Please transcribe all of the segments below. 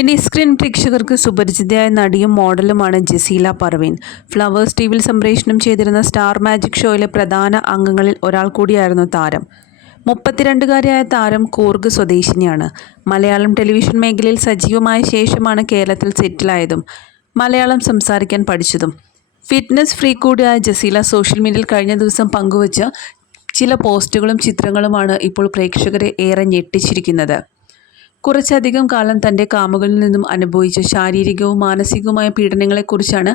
Mini screen പ്രേക്ഷകർക്ക് സുപരിചിതയായ നടിയും മോഡലുമാണ് Jaseela Parveen. Flowers ടിവിയിൽ സംപ്രേഷണം ചെയ്തിരുന്ന സ്റ്റാർ മാജിക് ഷോയിലെ പ്രധാന അംഗങ്ങളിൽ ഒരാൾ കൂടിയായിരുന്നു താരം. 32കാരിയായ താരം കൂർഗ് സ്വദേശിനിയാണ്. മലയാളം ടെലിവിഷൻ മേഖലയിൽ സജീവമായ ശേഷമാണ് കേരളത്തിൽ സെറ്റിലായതും മലയാളം സംസാരിക്കാൻ പഠിച്ചതും. ഫിറ്റ്നസ് ഫ്രീക്ക് കൂടിയായ ജസീല സോഷ്യൽ മീഡിയയിൽ കഴിഞ്ഞ ദിവസം പങ്കുവച്ച ചില പോസ്റ്റുകളും ചിത്രങ്ങളുമാണ് ഇപ്പോൾ പ്രേക്ഷകരെ ഏറെ ഞെട്ടിച്ചിരിക്കുന്നത്. കുറച്ചധികം കാലം തൻ്റെ കാമുകനിൽ നിന്നും അനുഭവിച്ച ശാരീരികവും മാനസികവുമായ പീഡനങ്ങളെക്കുറിച്ചാണ്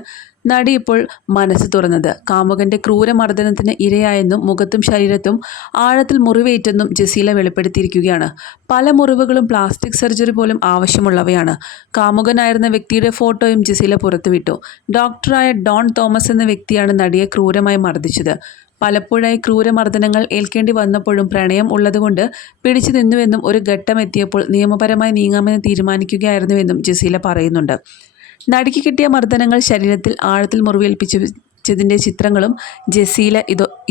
നടി ഇപ്പോൾ മനസ്സ് തുറന്നത്. കാമുകൻ്റെ ക്രൂരമർദ്ദനത്തിന് ഇരയായെന്നും മുഖത്തും ശരീരത്തും ആഴത്തിൽ മുറിവേറ്റെന്നും ജസീല വെളിപ്പെടുത്തിയിരിക്കുകയാണ്. പല മുറിവുകളും പ്ലാസ്റ്റിക് സർജറി പോലും ആവശ്യമുള്ളവയാണ്. കാമുകനായിരുന്ന വ്യക്തിയുടെ ഫോട്ടോയും ജസീല പുറത്തുവിട്ടു. ഡോക്ടറായ ഡോൺ തോമസ് എന്ന വ്യക്തിയാണ് നടിയെ ക്രൂരമായി മർദ്ദിച്ചത്. പലപ്പോഴായി ക്രൂരമർദ്ദനങ്ങൾ ഏൽക്കേണ്ടി വന്നപ്പോഴും പ്രണയം ഉള്ളതുകൊണ്ട് പിടിച്ചു നിന്നുവെന്നും ഒരു ഘട്ടമെത്തിയപ്പോൾ നിയമപരമായി നീങ്ങാമെന്ന് തീരുമാനിക്കുകയായിരുന്നുവെന്നും ജസീല പറയുന്നുണ്ട്. നടിക്ക് കിട്ടിയ മർദ്ദനങ്ങൾ ശരീരത്തിൽ ആഴത്തിൽ മുറിവേൽപ്പിച്ചതിൻ്റെ ചിത്രങ്ങളും ജസീല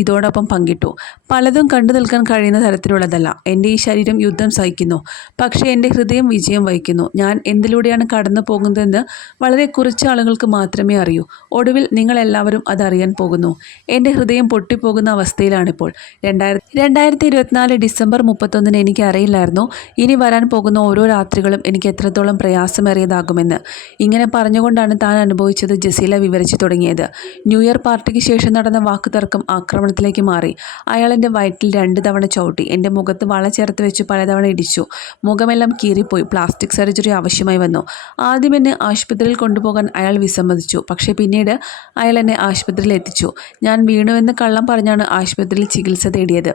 ഇതോടൊപ്പം പങ്കിട്ടു. പലതും കണ്ടു നിൽക്കാൻ കഴിയുന്ന തരത്തിലുള്ളതല്ല. എൻ്റെ ഈ ശരീരം യുദ്ധം സഹിക്കുന്നു, പക്ഷേ എൻ്റെ ഹൃദയം വിജയം വഹിക്കുന്നു. ഞാൻ എന്തിലൂടെയാണ് കടന്നു പോകുന്നതെന്ന് വളരെ കുറച്ച് ആളുകൾക്ക് മാത്രമേ അറിയൂ. ഒടുവിൽ നിങ്ങളെല്ലാവരും അതറിയാൻ പോകുന്നു. എൻ്റെ ഹൃദയം പൊട്ടിപ്പോകുന്ന അവസ്ഥയിലാണിപ്പോൾ. 2024 ഡിസംബർ 31 എനിക്ക് അറിയില്ലായിരുന്നു ഇനി വരാൻ പോകുന്ന ഓരോ രാത്രികളും എനിക്ക് എത്രത്തോളം പ്രയാസമേറിയതാകുമെന്ന്. ഇങ്ങനെ പറഞ്ഞുകൊണ്ടാണ് താൻ അനുഭവിച്ചത് ജസീല വിവരിച്ചു തുടങ്ങിയത്. ന്യൂ ഇയർ പാർട്ടിക്ക് ശേഷം നടന്ന വാക്കുതർക്കം ആക്രമണത്തിലേക്ക് മാറി. അയാൾ എൻ്റെ വയറ്റിൽ 2 തവണ ചവിട്ടി. എൻ്റെ മുഖത്ത് വള ചേർത്ത് വെച്ച് പലതവണ ഇടിച്ചു. മുഖമെല്ലാം കീറിപ്പോയി. പ്ലാസ്റ്റിക് സർജറി ആവശ്യമായി വന്നു. ആദ്യം എന്നെ ആശുപത്രിയിൽ കൊണ്ടുപോകാൻ അയാൾ വിസമ്മതിച്ചു. പക്ഷേ പിന്നീട് അയാൾ എന്നെ ആശുപത്രിയിൽ എത്തിച്ചു. ഞാൻ വീണുവെന്ന് കള്ളം പറഞ്ഞാണ് ആശുപത്രിയിൽ ചികിത്സ തേടിയത്.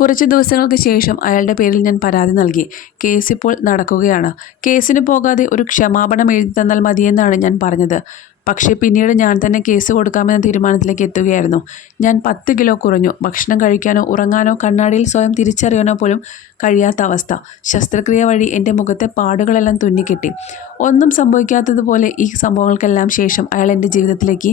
കുറച്ച് ദിവസങ്ങൾക്ക് ശേഷം അയാളുടെ പേരിൽ ഞാൻ പരാതി നൽകി. കേസ് ഇപ്പോൾ നടക്കുകയാണ്. കേസിന് പോകാതെ ഒരു ക്ഷമാപണം എഴുതി തന്നാൽ മതിയെന്നാണ് ഞാൻ പറഞ്ഞത്. പക്ഷേ പിന്നീട് ഞാൻ തന്നെ കേസ് കൊടുക്കാമെന്ന തീരുമാനത്തിലേക്ക് എത്തുകയായിരുന്നു. ഞാൻ 10 കിലോ കുറഞ്ഞു. ഭക്ഷണം കഴിക്കാനോ ഉറങ്ങാനോ കണ്ണാടിയിൽ സ്വയം തിരിച്ചറിയാനോ പോലും കഴിയാത്ത അവസ്ഥ. ശസ്ത്രക്രിയ വഴി എൻ്റെ മുഖത്തെ പാടുകളെല്ലാം തുന്നിക്കെട്ടി. ഒന്നും സംഭവിക്കാത്തതുപോലെ ഈ സംഭവങ്ങൾക്കെല്ലാം ശേഷം അയാൾ എൻ്റെ ജീവിതത്തിലേക്ക്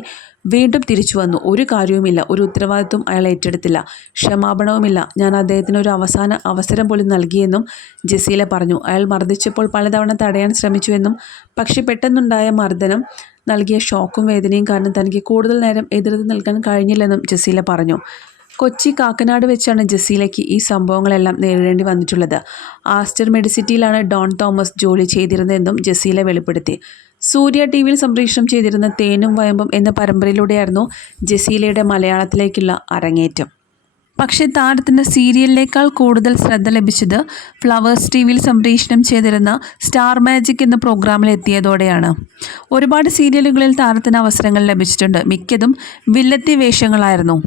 വീണ്ടും തിരിച്ചു വന്നു. ഒരു കാര്യവുമില്ല, ഒരു ഉത്തരവാദിത്വം അയാൾ ഏറ്റെടുത്തില്ല, ക്ഷമാപണവുമില്ല. ഞാൻ അദ്ദേഹത്തിന് ഒരു അവസാന അവസരം പോലും നൽകിയെന്നും ജസീല പറഞ്ഞു. അയാൾ മർദ്ദിച്ചപ്പോൾ പലതവണ തടയാൻ ശ്രമിച്ചുവെന്നും പക്ഷേ പെട്ടെന്നുണ്ടായ മർദ്ദനം നൽകിയ ഷോക്കും വേദനയും കാരണം തനിക്ക് കൂടുതൽ നേരം എതിർത്ത് നിൽക്കാൻ കഴിഞ്ഞില്ലെന്നും ജസീല പറഞ്ഞു. കൊച്ചി കാക്കനാട് വെച്ചാണ് ജസീലയ്ക്ക് ഈ സംഭവങ്ങളെല്ലാം നേരിടേണ്ടി വന്നിട്ടുള്ളത്. ആസ്റ്റർ മെഡിസിറ്റിയിലാണ് ഡോൺ തോമസ് ജോലി ചെയ്തിരുന്നതെന്നും ജസീല വെളിപ്പെടുത്തി. സൂര്യ ടിവിയിൽ സംപ്രേഷണം ചെയ്തിരുന്ന തേനും വയമ്പും എന്ന പരമ്പരയിലൂടെയായിരുന്നു ജസീലയുടെ മലയാളത്തിലേക്കുള്ള അരങ്ങേറ്റം. പക്ഷേ താരത്തിന് സീരിയലിനേക്കാൾ കൂടുതൽ ശ്രദ്ധ ലഭിച്ചത് ഫ്ലവേഴ്സ് ടിവിയിൽ സംപ്രേഷണം ചെയ്തിരുന്ന സ്റ്റാർ മാജിക് എന്ന പ്രോഗ്രാമിൽ എത്തിയതോടെയാണ്. ഒരുപാട് സീരിയലുകളിൽ താരത്തിന് അവസരങ്ങൾ ലഭിച്ചിട്ടുണ്ട്. മിക്കതും വില്ലത്തി വേഷങ്ങളായിരുന്നു.